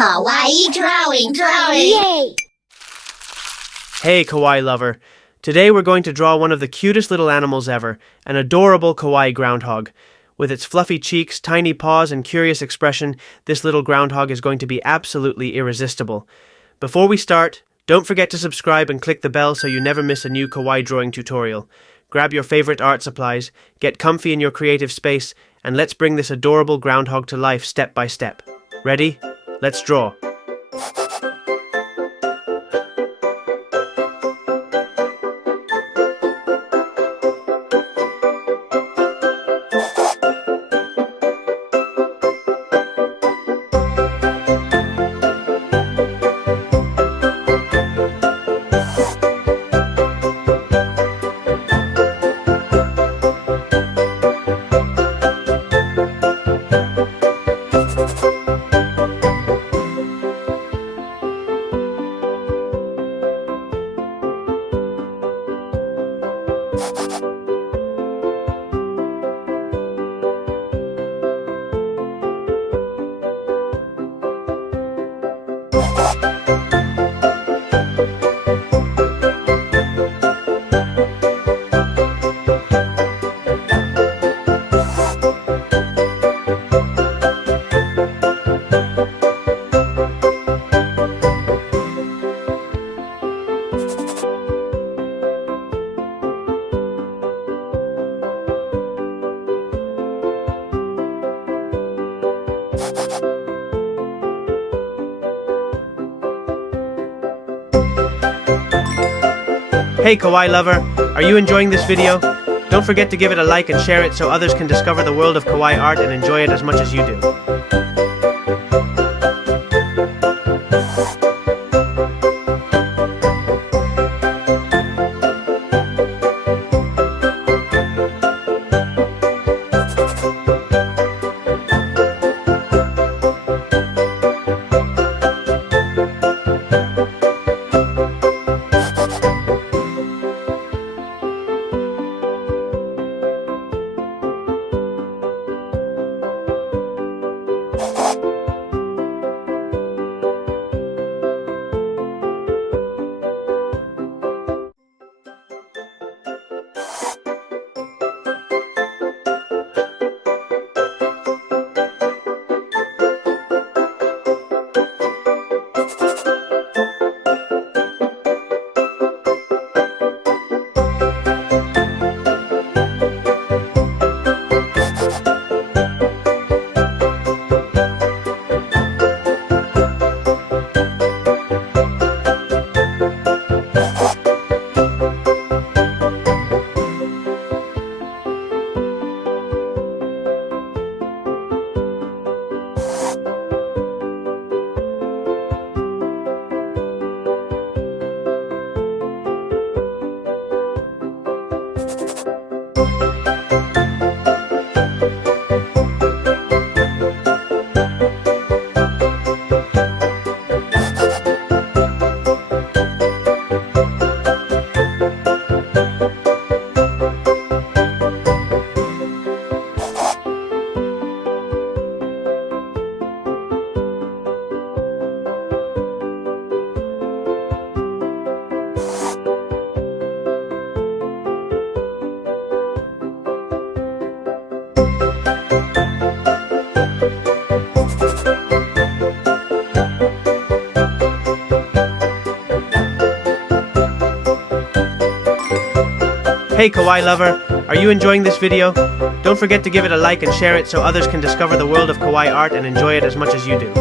Kawaii drawing. Yay! Hey, Kawaii Lover. Today we're going to draw one of the cutest little animals ever, an adorable kawaii groundhog. With its fluffy cheeks, tiny paws, and curious expression, this little groundhog is going to be absolutely irresistible. Before we start, don't forget to subscribe and click the bell so you never miss a new kawaii drawing tutorial. Grab your favorite art supplies, get comfy in your creative space, and let's bring this adorable groundhog to life step by step. Ready? Let's draw. Hey Kawaii Lover, are you enjoying this video? Don't forget to give it a like and share it so others can discover the world of kawaii art and enjoy it as much as you do. Hey Kawaii Lover, are you enjoying this video? Don't forget to give it a like and share it so others can discover the world of kawaii art and enjoy it as much as you do.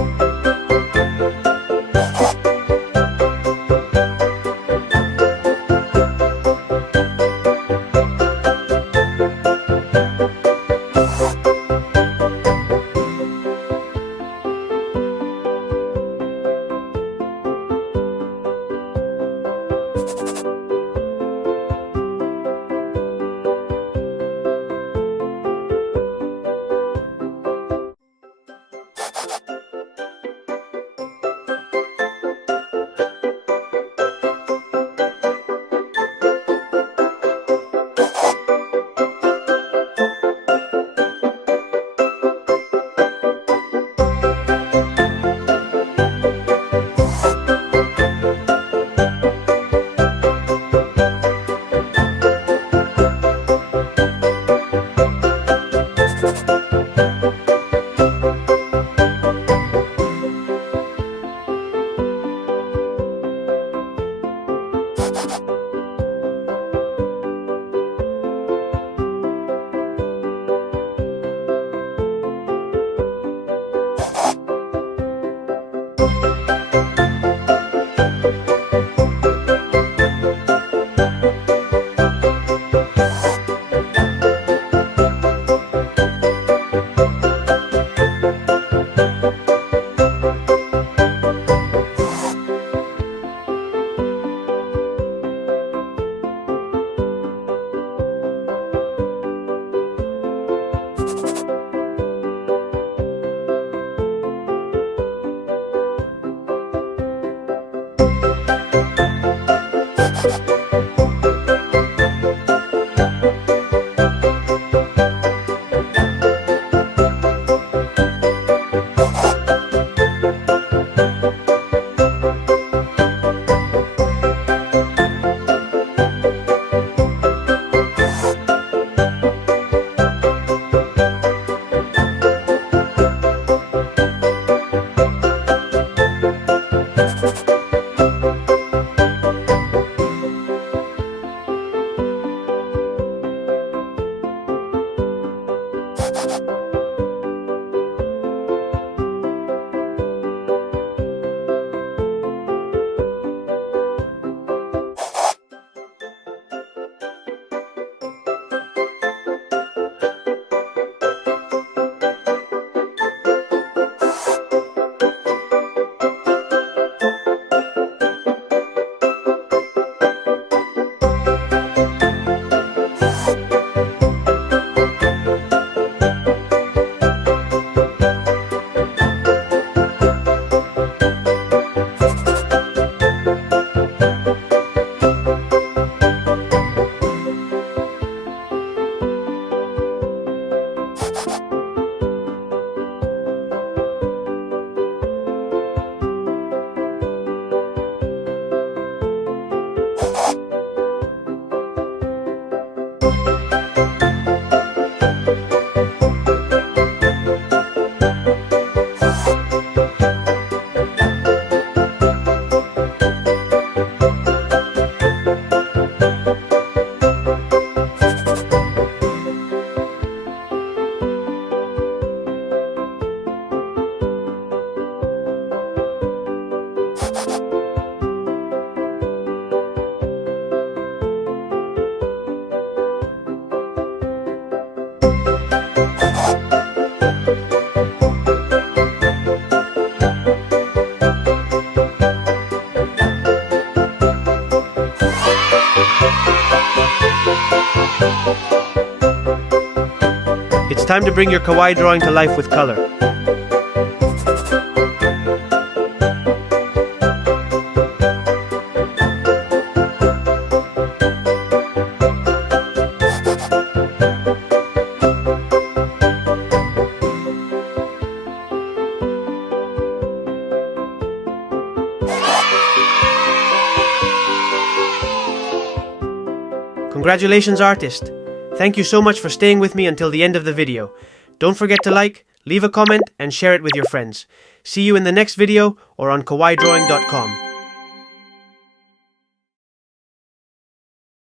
It's time to bring your kawaii drawing to life with color. Congratulations, artist! Thank you so much for staying with me until the end of the video. Don't forget to like, leave a comment, and share it with your friends. See you in the next video or on KawaiiDrawing.com.